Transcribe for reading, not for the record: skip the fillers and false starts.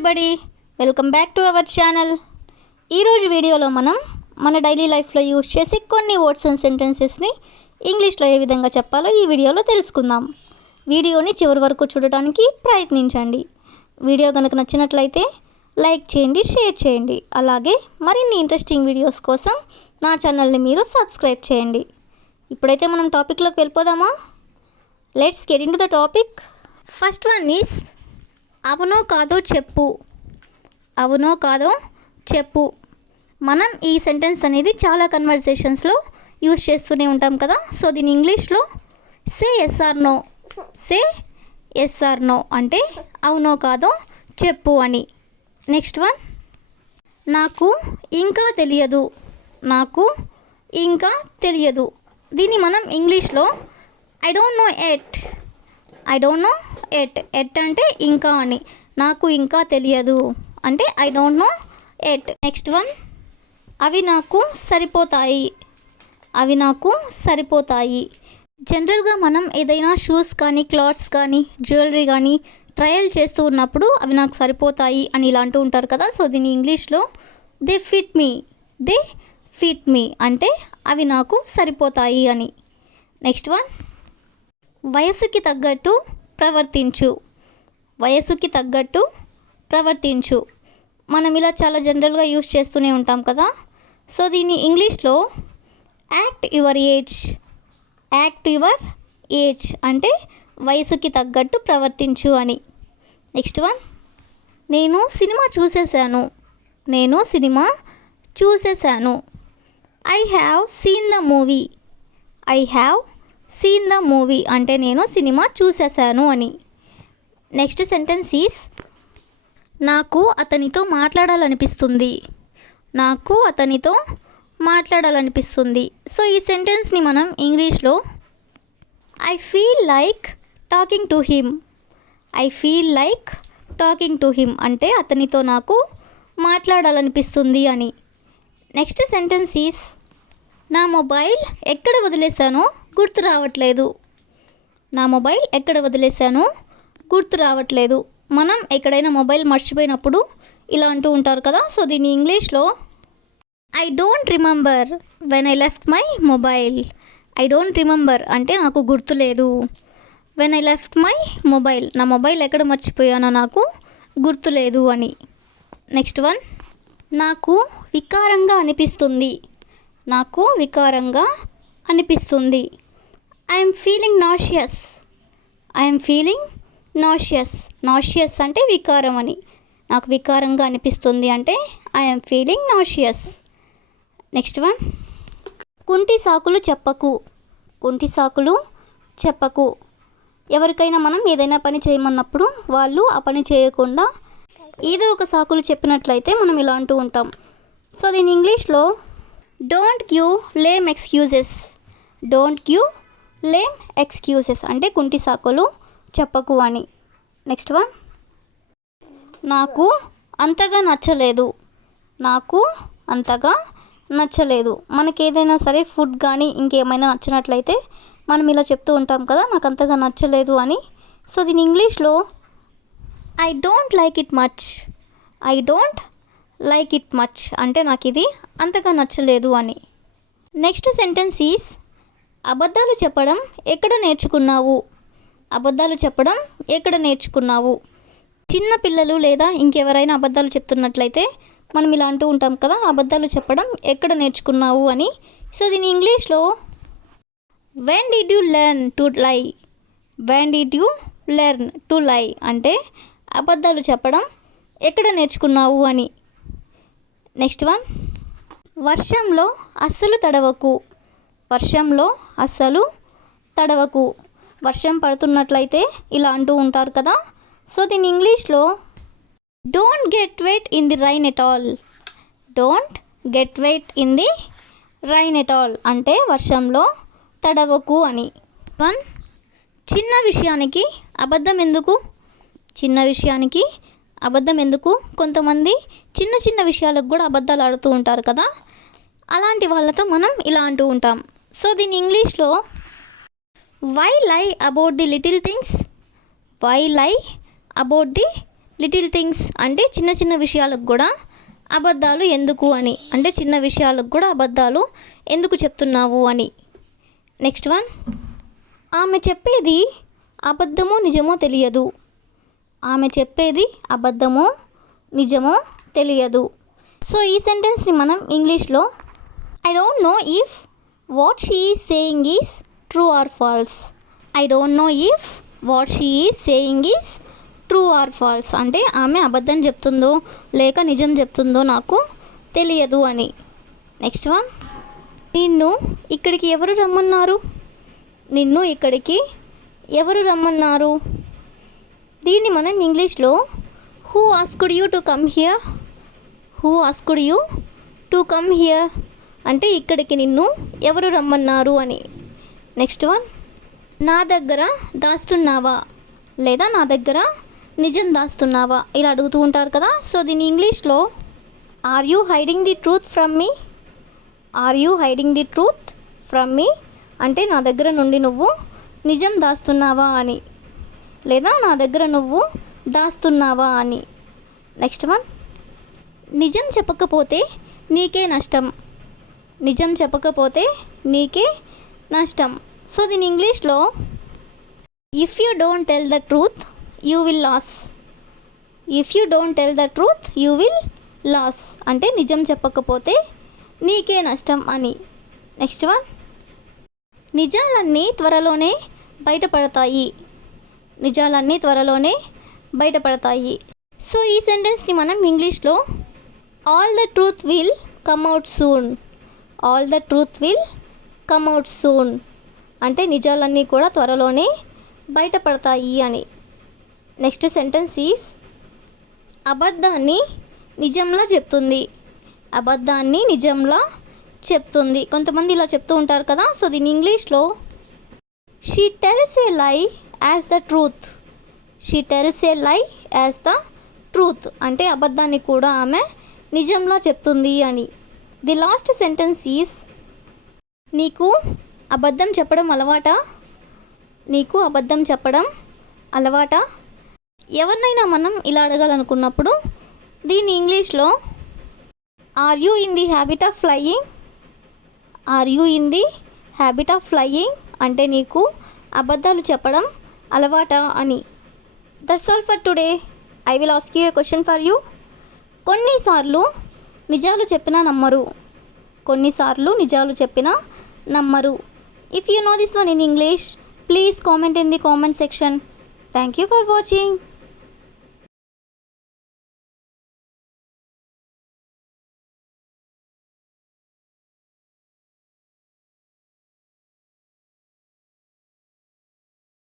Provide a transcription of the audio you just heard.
Everybody, welcome back to our channel. ఈరోజు వీడియోలో మనం మన డైలీ లైఫ్లో యూజ్ చేసే కొన్ని వర్డ్స్ అండ్ సెంటెన్సెస్ని ఇంగ్లీష్లో ఏ విధంగా చెప్పాలో ఈ వీడియోలో తెలుసుకుందాం. వీడియోని చివరి వరకు చూడటానికి ప్రయత్నించండి. వీడియో కనుక నచ్చినట్లయితే లైక్ చేయండి, షేర్ చేయండి. అలాగే మరిన్ని ఇంట్రెస్టింగ్ వీడియోస్ కోసం నా ఛానల్ని మీరు సబ్స్క్రైబ్ చేయండి. ఇప్పుడైతే మనం టాపిక్లోకి వెళ్ళిపోదామా? Let's get in to the topic. First one is అవునో కాదో చెప్పు. అవునో కాదో చెప్పు. మనం ఈ సెంటెన్స్ అనేది చాలా కన్వర్సేషన్స్లో యూజ్ చేస్తూనే ఉంటాం కదా. సో దీని ఇంగ్లీష్లో say yes or no. Say yes or no అంటే అవునో కాదో చెప్పు అని. నెక్స్ట్ వన్, నాకు ఇంకా తెలియదు. నాకు ఇంకా తెలియదు. దీన్ని మనం ఇంగ్లీష్లో I don't no at. I don't no at. At అంటే ఇంకా అని. నాకు ఇంకా తెలియదు అంటే I don't no at. Next one, అవి నాకు సరిపోతాయి. అవి నాకు సరిపోతాయి. జనరల్గా మనం ఏదైనా షూస్ కానీ, క్లాత్స్ కానీ, జ్యువెలరీ కానీ ట్రయల్ చేస్తూ ఉన్నప్పుడు అవి నాకు సరిపోతాయి అని ఇలా అంటూ ఉంటారు కదా. సో దీన్ని ఇంగ్లీష్లో they fit me. They fit me అంటే అవి నాకు సరిపోతాయి అని. నెక్స్ట్ వన్, వయసుకి తగ్గట్టు ప్రవర్తించు. వయసుకి తగ్గట్టు ప్రవర్తించు. మనం ఇలా చాలా జనరల్గా యూజ్ చేస్తూనే ఉంటాం కదా. సో దీన్ని ఇంగ్లీష్లో act your age. Act your age అంటే వయసుకి తగ్గట్టు ప్రవర్తించు అని. నెక్స్ట్ వన్, నేను సినిమా చూసేసాను. నేను సినిమా చూసేసాను. I have seen the movie. I have seen the movie అంటే నేను సినిమా చూసేసాను అని. నెక్స్ట్ సెంటెన్స్ ఈస్ నాకు అతనితో మాట్లాడాలనిపిస్తుంది. నాకు అతనితో మాట్లాడాలనిపిస్తుంది. సో ఈ సెంటెన్స్ని మనం ఇంగ్లీష్లో I feel like talking to him. I feel like talking to him అంటే అతనితో నాకు మాట్లాడాలనిపిస్తుంది అని. నెక్స్ట్ సెంటెన్స్ ఈస్ నా మొబైల్ ఎక్కడ వదిలేశానో గుర్తు రావట్లేదు. నా మొబైల్ ఎక్కడ వదిలేశానో గుర్తు రావట్లేదు. మనం ఎక్కడైనా మొబైల్ మర్చిపోయినప్పుడు ఇలా అంటూ ఉంటారు కదా. సో దీన్ని ఇంగ్లీష్లో I don't remember when I left my mobile. I don't remember అంటే నాకు గుర్తులేదు. When I left my mobile, నా మొబైల్ ఎక్కడ మర్చిపోయానో నాకు గుర్తులేదు అని. నెక్స్ట్ వన్, నాకు వికారంగా అనిపిస్తుంది. నాకు వికారంగా అనిపిస్తుంది. I'm feeling nauseous. I'm feeling nauseous. Nauseous అంటే వికారం అని. నాకు వికారంగా అనిపిస్తుంది అంటే I'm feeling nauseous. Next one, కుంటి సాకులు చెప్పకు. కుంటి సాకులు చెప్పకు. ఎవరికైనా మనం ఏదైనా పని చేయమన్నప్పుడు వాళ్ళు ఆ పని చేయకుండా ఏదో ఒక సాకులు చెప్పినట్లయితే మనం ఇలా అంటూ ఉంటాం. సో దీని ఇంగ్లీష్లో don't give lame excuses. Don't give lame excuses అంటే కుంటి సాకులు చెప్పకు అని. నెక్స్ట్ వన్, నాకు అంతగా నచ్చలేదు. నాకు అంతగా నచ్చలేదు. మనకి ఏదైనా సరే ఫుడ్ కానీ ఇంకేమైనా నచ్చినట్లయితే మనం ఇలా చెప్తూ ఉంటాం కదా, నాకు అంతగా నచ్చలేదు అని. సో దీని ఇంగ్లీష్లో I don't like it much. I don't like it much అంటే నాకు ఇది అంతగా నచ్చలేదు అని. నెక్స్ట్ సెంటెన్స్ ఈస్ అబద్ధాలు చెప్పడం ఎక్కడ నేర్చుకున్నావు. అబద్ధాలు చెప్పడం ఎక్కడ నేర్చుకున్నావు. చిన్న పిల్లలు లేదా ఇంకెవరైనా అబద్ధాలు చెప్తున్నట్లయితే మనం ఇలా అంటూ ఉంటాం కదా, అబద్ధాలు చెప్పడం ఎక్కడ నేర్చుకున్నావు అని. సో దీని ఇంగ్లీష్లో when did you learn to lie. When did you learn to lie అంటే అబద్ధాలు చెప్పడం ఎక్కడ నేర్చుకున్నావు అని. నెక్స్ట్ వన్, వర్షంలో అస్సలు తడవకు. వర్షంలో అస్సలు తడవకు. వర్షం పడుతున్నట్లయితే ఇలా అంటూ ఉంటారు కదా. సో దీని ఇంగ్లీష్లో don't get wet in the rain at all. Don't get wet in the rain at all అంటే వర్షంలో తడవకు అని. వన్, చిన్న విషయానికి అబద్ధం ఎందుకు. చిన్న విషయానికి అబద్ధం ఎందుకు. కొంతమంది చిన్న చిన్న విషయాలకు కూడా అబద్ధాలు ఆడుతూ ఉంటారు కదా, అలాంటి వాళ్ళతో మనం ఇలా అంటూ ఉంటాం. సో దీని ఇంగ్లీష్లో why lie about the little things. Why lie about the little things అంటే చిన్న చిన్న విషయాలకు కూడా అబద్ధాలు ఎందుకు అని, అంటే చిన్న విషయాలకు కూడా అబద్ధాలు ఎందుకు చెప్తున్నావు అని. నెక్స్ట్ వన్, ఆమె చెప్పేది అబద్ధమో నిజమో తెలియదు. ఆమె చెప్పేది అబద్ధమో నిజమో తెలియదు. సో ఈ సెంటెన్స్ని మనం ఇంగ్లీష్లో I don't know if what she is saying is true or false. I don't know if what she is saying is true or false అంటే ఆమె అబద్ధం చెప్తుందో లేక నిజం చెప్తుందో నాకు తెలియదు అని. నెక్స్ట్ వన్, నిన్ను ఇక్కడికి ఎవరు రమ్మన్నారు. నిన్ను ఇక్కడికి ఎవరు రమ్మన్నారు. దీన్ని మనం ఇంగ్లీష్లో who asked you to come here. Who asked you to come here అంటే ఇక్కడికి నిన్ను ఎవరు రమ్మన్నారు అని. నెక్స్ట్ వన్, నా దగ్గర దాస్తున్నావా లేదా నా దగ్గర నిజం దాస్తున్నావా ఇలా అడుగుతూ ఉంటారు కదా. సో దీని ఇంగ్లీష్లో are you hiding the truth from me. Are you hiding the truth from me అంటే నా దగ్గర నుండి నువ్వు నిజం దాస్తున్నావా అని, లేదా నా దగ్గర నువ్వు దాస్తున్నావా అని. నెక్స్ట్ వన్, నిజం చెప్పకపోతే నీకే నష్టం. నిజం చెప్పకపోతే నీకే నష్టం. సో దీని ఇంగ్లీష్లో if you don't tell the truth you will loss. If you don't tell the truth you will loss అంటే నిజం చెప్పకపోతే నీకే నష్టం అని. నెక్స్ట్ వన్, నిజాలన్నీ త్వరలోనే బయటపడతాయి. నిజాలన్నీ త్వరలోనే బయటపడతాయి. సో ఈ సెంటెన్స్ని మనం ఇంగ్లీష్లో all the truth will come out soon. All the truth will come out soon అంటే నిజాలన్నీ కూడా త్వరలోనే బయటపడతాయి అని. నెక్స్ట్ సెంటెన్స్ ఈజ్ అబద్ధాన్ని నిజంలా చెప్తుంది. అబద్ధాన్ని నిజంలా చెప్తుంది. కొంతమంది ఇలా చెప్తూ ఉంటారు కదా. సో దీని ఇంగ్లీష్లో షీ టెల్స్ ఏ లై as the truth. She tells a లై యాజ్ ద ట్రూత్ అంటే అబద్ధాన్ని కూడా ఆమె నిజంలా చెప్తుంది అని. ది లాస్ట్ సెంటెన్స్ ఈజ్ నీకు అబద్ధం చెప్పడం అలవాటా. నీకు అబద్ధం చెప్పడం అలవాటా. ఎవరినైనా మనం ఇలా అడగాలనుకున్నప్పుడు దీని ఇంగ్లీష్లో are you in the habit of flying. Are you in the habit of flying అంటే నీకు అబద్ధాలు చెప్పడం అలవాటా అని. That's all for today. I will ask you a question for you. కొన్నిసార్లు నిజాలు చెప్పినా నమ్మరు. కొన్నిసార్లు నిజాలు చెప్పినా నమ్మరు. If you know this one in English, please comment in the comment section. Thank you for watching.